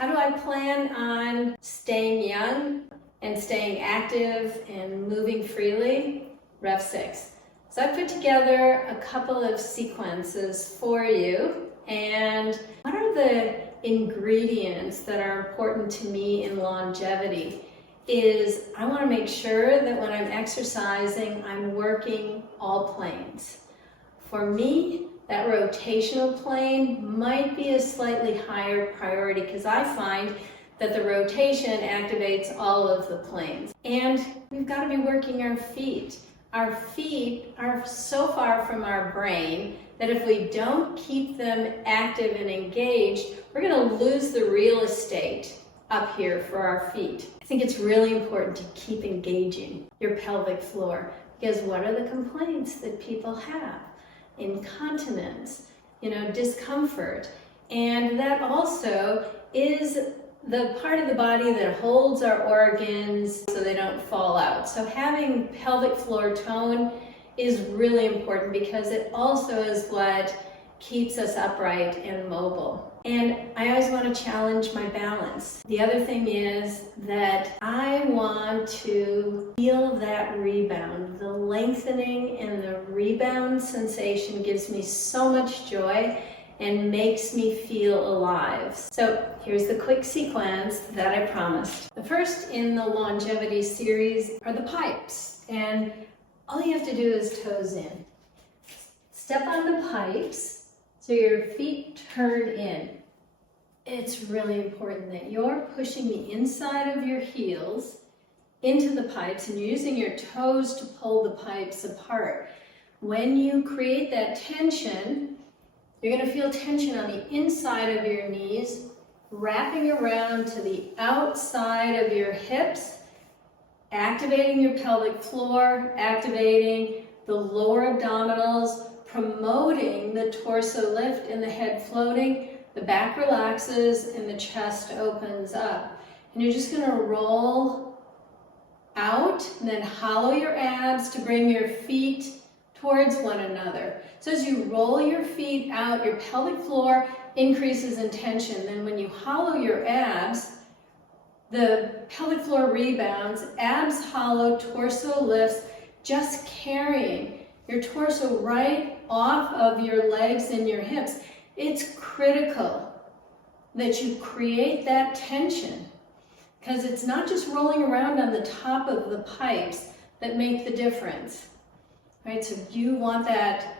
How do I plan on staying young and staying active and moving freely? Rev 6. So I put together a couple of sequences for you. And what are the ingredients that are important to me in longevity is I want to make sure that when I'm exercising, I'm working all planes. For me, that rotational plane might be a slightly higher priority because I find that the rotation activates all of the planes. And we've got to be working our feet. Our feet are so far from our brain that if we don't keep them active and engaged, we're going to lose the real estate up here for our feet. I think it's really important to keep engaging your pelvic floor because what are the complaints that people have? Incontinence, discomfort. And that also is the part of the body that holds our organs so they don't fall out. So having pelvic floor tone is really important because it also is what keeps us upright and mobile. And I always want to challenge my balance. The other thing is that I want to feel that rebound. The lengthening and the rebound sensation gives me so much joy and makes me feel alive. So here's the quick sequence that I promised. The first in the longevity series are the pipes. And all you have to do is toes in. Step on the pipes so your feet turn in. It's really important that you're pushing the inside of your heels into the pipes and using your toes to pull the pipes apart. When you create that tension, you're going to feel tension on the inside of your knees, wrapping around to the outside of your hips, activating your pelvic floor, activating the lower abdominals, promoting the torso lift and the head floating. The back relaxes and the chest opens up. And you're just going to roll out and then hollow your abs to bring your feet towards one another. So as you roll your feet out, your pelvic floor increases in tension. Then when you hollow your abs, the pelvic floor rebounds, abs hollow, torso lifts, just carrying your torso right off of your legs and your hips. It's critical that you create that tension because it's not just rolling around on the top of the pipes that make the difference. Right, so you want that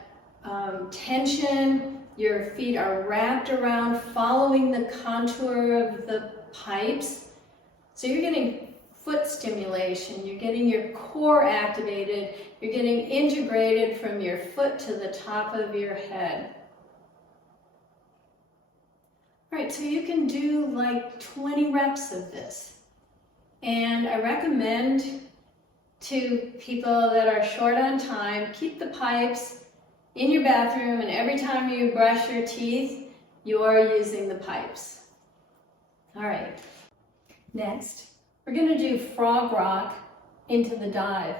tension, your feet are wrapped around, following the contour of the pipes. So you're getting foot stimulation, you're getting your core activated, you're getting integrated from your foot to the top of your head. All right, so you can do like 20 reps of this. And I recommend to people that are short on time, keep the pipes in your bathroom, and every time you brush your teeth, you're using the pipes. All right, next, we're gonna do frog rock into the dive.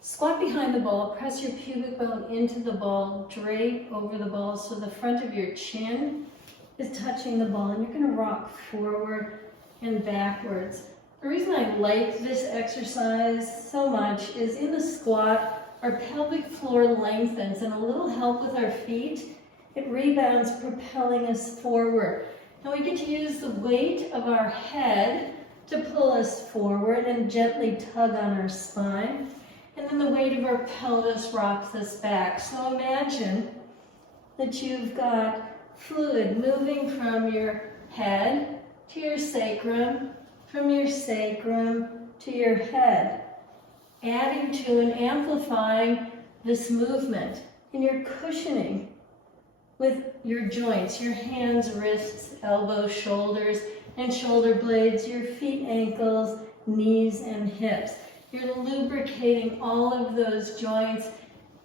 Squat behind the ball, press your pubic bone into the ball, drape over the ball so the front of your chin is touching the ball, and you're gonna rock forward and backwards. The reason I like this exercise so much is in the squat, our pelvic floor lengthens, and a little help with our feet, it rebounds, propelling us forward. Now we get to use the weight of our head to pull us forward and gently tug on our spine. And then the weight of our pelvis rocks us back. So imagine that you've got fluid moving from your head to your sacrum, from your sacrum to your head, adding to and amplifying this movement. And you're cushioning with your joints, your hands, wrists, elbows, shoulders, and shoulder blades, your feet, ankles, knees, and hips. You're lubricating all of those joints,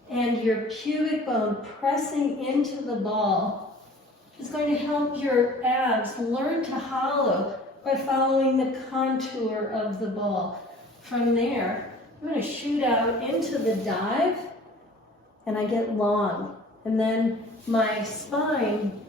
and your pubic bone pressing into the ball is going to help your abs learn to hollow by following the contour of the ball. From there, I'm going to shoot out into the dive, and I get long. And then my spine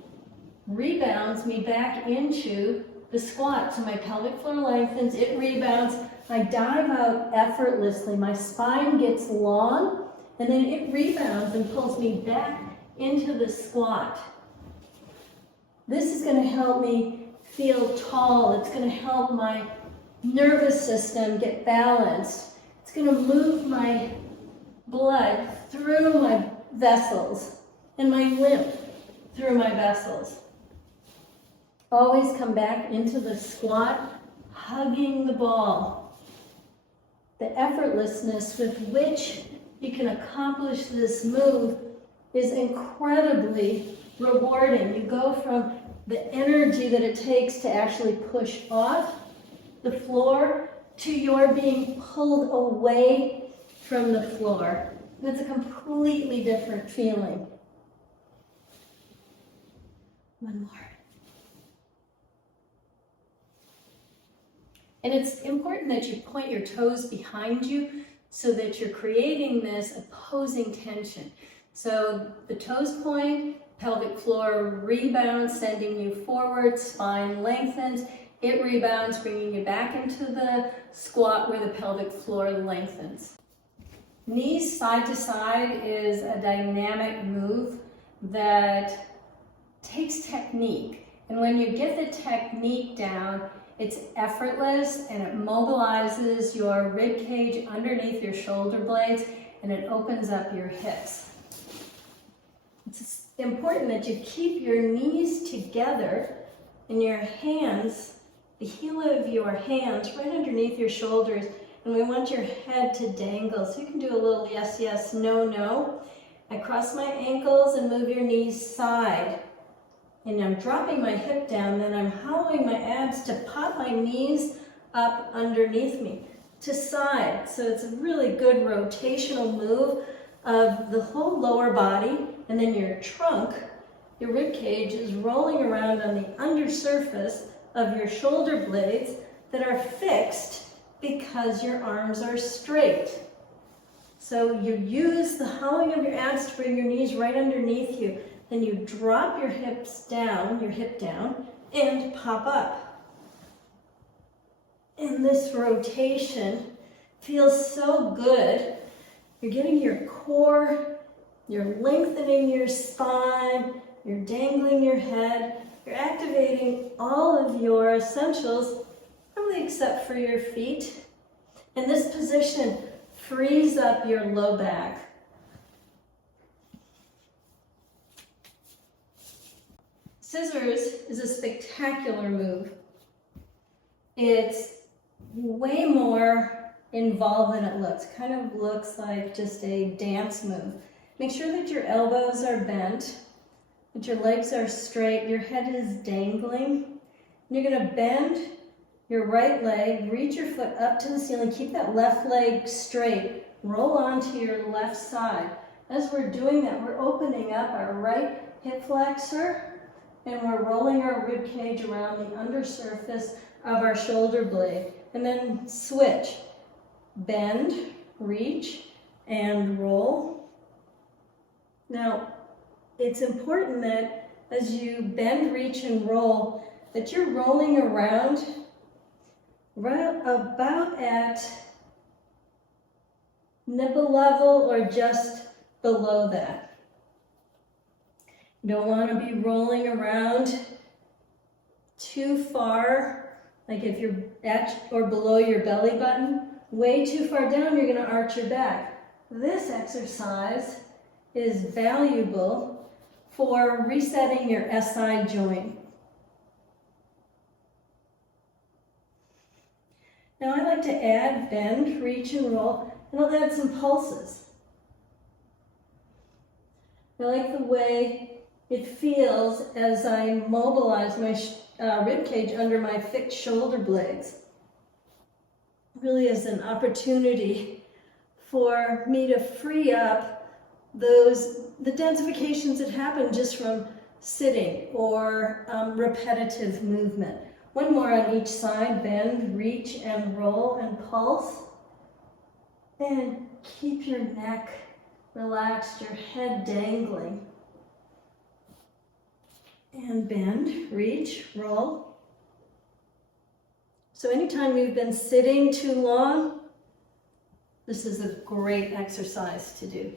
rebounds me back into the squat. So my pelvic floor lengthens, it rebounds, I dive out effortlessly, my spine gets long, and then it rebounds and pulls me back into the squat. This is going to help me feel tall. It's going to help my nervous system get balanced. It's going to move my blood through my vessels and my lymph through my vessels. Always come back into the squat, hugging the ball. The effortlessness with which you can accomplish this move is incredibly rewarding. You go from the energy that it takes to actually push off the floor to your being pulled away from the floor. It's a completely different feeling. One more. And it's important that you point your toes behind you so that you're creating this opposing tension. So the toes point, pelvic floor rebounds, sending you forward, spine lengthens, it rebounds, bringing you back into the squat where the pelvic floor lengthens. Knees side to side is a dynamic move that takes technique. And when you get the technique down, it's effortless and it mobilizes your rib cage underneath your shoulder blades and it opens up your hips. It's important that you keep your knees together and your hands, the heel of your hands right underneath your shoulders, and we want your head to dangle. So you can do a little yes, yes, no, no. I cross my ankles and move your knees side. And I'm dropping my hip down, then I'm hollowing my abs to pop my knees up underneath me to side. So it's a really good rotational move of the whole lower body, and then your trunk, your rib cage is rolling around on the undersurface of your shoulder blades that are fixed because your arms are straight. So you use the hollowing of your abs to bring your knees right underneath you. Then you drop your hips down, your hip down, and pop up. And this rotation feels so good. You're getting your core, you're lengthening your spine, you're dangling your head, you're activating all of your essentials, probably except for your feet. And this position frees up your low back. Scissors is a spectacular move. It's way more involved than it looks. It kind of looks like just a dance move. Make sure that your elbows are bent, that your legs are straight, your head is dangling. You're going to bend your right leg, reach your foot up to the ceiling, keep that left leg straight, roll onto your left side. As we're doing that, we're opening up our right hip flexor, and we're rolling our rib cage around the undersurface of our shoulder blade. And then switch. Bend, reach, and roll. Now, it's important that as you bend, reach, and roll, that you're rolling around right about at nipple level or just below that. You don't want to be rolling around too far, like if you're at or below your belly button. Way too far down, you're going to arch your back. This exercise is valuable for resetting your SI joint. Now I like to add bend, reach, and roll, and I'll add some pulses. I like the way it feels as I mobilize my rib cage under my fixed shoulder blades. It really is an opportunity for me to free up the densifications that happen just from sitting or repetitive movement. One more on each side, bend, reach, and roll, and pulse. And keep your neck relaxed, your head dangling. And bend, reach, roll. So anytime you've been sitting too long, this is a great exercise to do.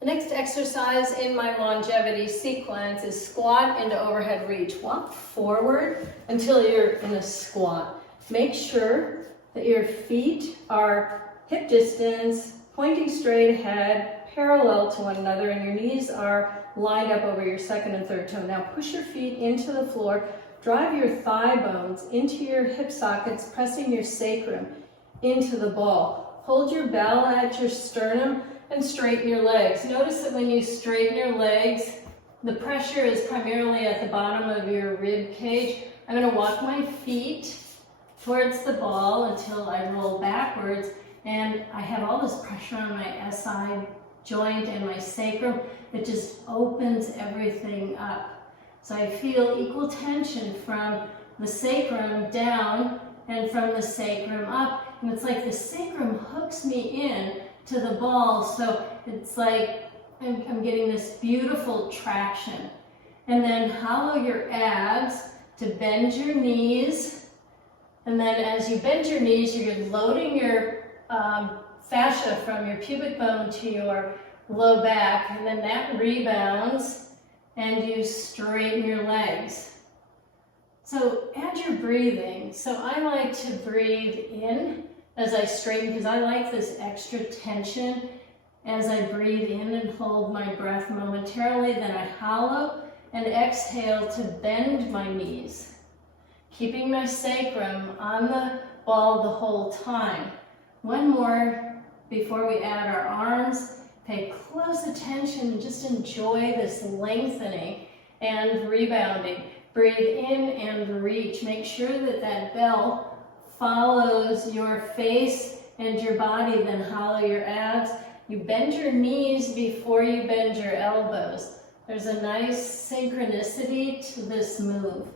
The next exercise in my longevity sequence is squat into overhead reach. Walk forward until you're in a squat. Make sure that your feet are hip distance, pointing straight ahead, parallel to one another, and your knees are lined up over your second and third toe. Now push your feet into the floor, drive your thigh bones into your hip sockets, pressing your sacrum into the ball. Hold your bell at your sternum and straighten your legs. Notice that when you straighten your legs, the pressure is primarily at the bottom of your rib cage. I'm going to walk my feet towards the ball until I roll backwards, and I have all this pressure on my SI joint and my sacrum. It just opens everything up. So I feel equal tension from the sacrum down and from the sacrum up, and it's like the sacrum hooks me in to the ball, so it's like I'm getting this beautiful traction. And then hollow your abs to bend your knees, and then as you bend your knees, you're loading your fascia from your pubic bone to your low back, and then that rebounds and you straighten your legs. So add your breathing. So I like to breathe in as I straighten because I like this extra tension as I breathe in and hold my breath momentarily. Then I hollow and exhale to bend my knees, keeping my sacrum on the ball the whole time. One more before we add our arms. Pay close attention and just enjoy this lengthening and rebounding. Breathe in and reach. Make sure that that bell follows your face and your body, then hollow your abs. You bend your knees before you bend your elbows. There's a nice synchronicity to this move.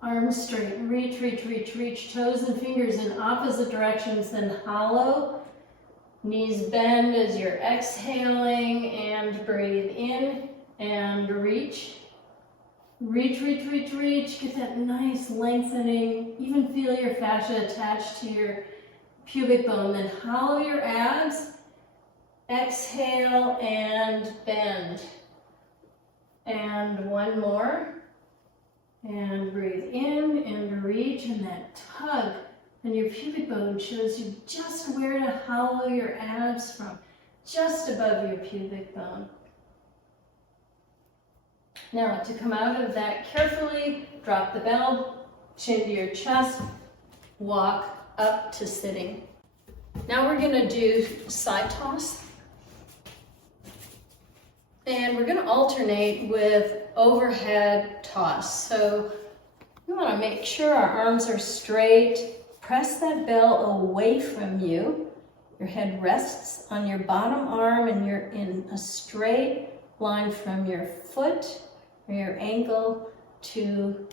Arms straight, reach, reach, reach, reach. Toes and fingers in opposite directions, then hollow. Knees bend as you're exhaling, and breathe in and reach. Reach, reach, reach, reach. Get that nice lengthening. Even feel your fascia attached to your pubic bone. Then hollow your abs. Exhale and bend. And one more. And breathe in and reach, and that tug. And your pubic bone shows you just where to hollow your abs from, just above your pubic bone. Now to come out of that carefully, drop the bell, chin to your chest, walk up to sitting. Now we're going to do side toss. And we're going to alternate with overhead toss. So we want to make sure our arms are straight. Press that bell away from you. Your head rests on your bottom arm and you're in a straight line from your foot or your ankle to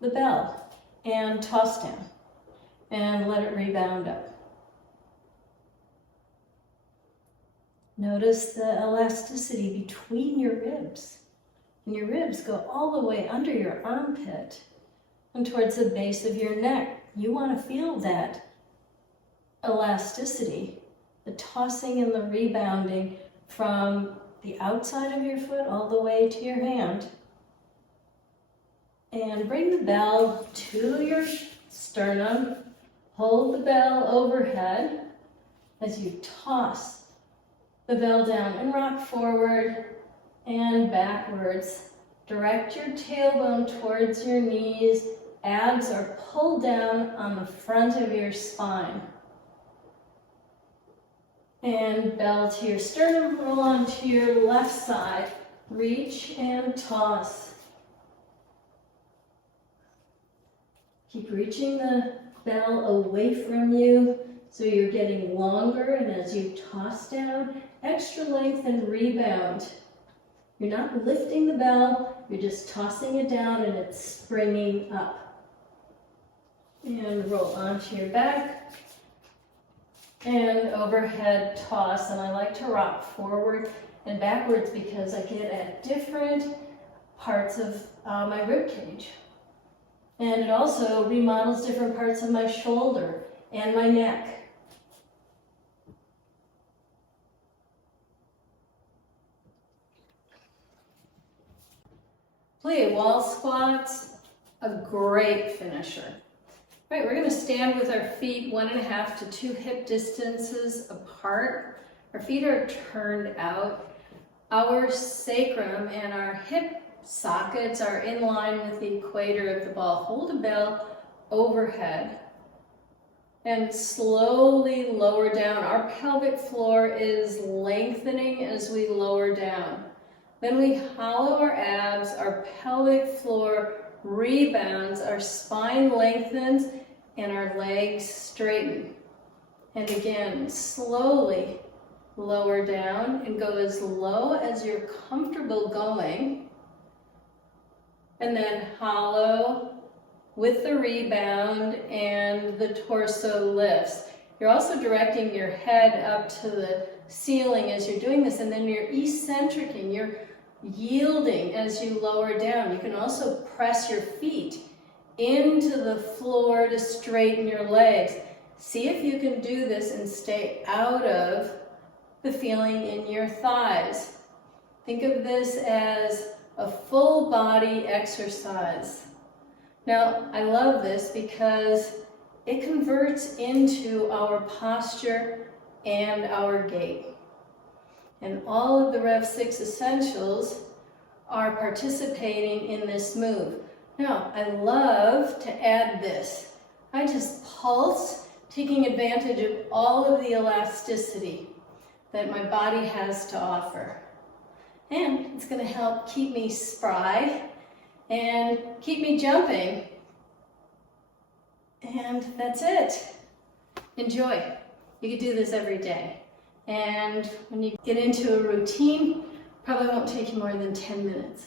the bell. And toss down and let it rebound up. Notice the elasticity between your ribs. And your ribs go all the way under your armpit and towards the base of your neck. You want to feel that elasticity, the tossing and the rebounding from the outside of your foot all the way to your hand. And bring the bell to your sternum. Hold the bell overhead as you toss the bell down and rock forward and backwards. Direct your tailbone towards your knees. Abs are pulled down on the front of your spine. And bell to your sternum, roll onto your left side. Reach and toss. Keep reaching the bell away from you so you're getting longer, and as you toss down, extra length and rebound. You're not lifting the bell, you're just tossing it down and it's springing up. And roll onto your back and overhead toss. And I like to rock forward and backwards because I get at different parts of my rib cage. And it also remodels different parts of my shoulder and my neck. Plie wall squats, a great finisher. All right, we're going to stand with our feet 1.5 to 2 hip distances apart. Our feet are turned out. Our sacrum and our hip sockets are in line with the equator of the ball. Hold a bell overhead and slowly lower down. Our pelvic floor is lengthening as we lower down. Then we hollow our abs, our pelvic floor rebounds, our spine lengthens, and our legs straighten. And again, slowly lower down and go as low as you're comfortable going. And then hollow with the rebound and the torso lifts. You're also directing your head up to the ceiling as you're doing this, and then you're eccentricing, you're yielding as you lower down. You can also press your feet into the floor to straighten your legs. See if you can do this and stay out of the feeling in your thighs. Think of this as a full body exercise. Now, I love this because it converts into our posture and our gait. And all of the Rev 6 essentials are participating in this move. Now, I love to add this. I just pulse, taking advantage of all of the elasticity that my body has to offer. And it's going to help keep me spry and keep me jumping. And that's it. Enjoy. You can do this every day. And when you get into a routine, probably won't take you more than 10 minutes.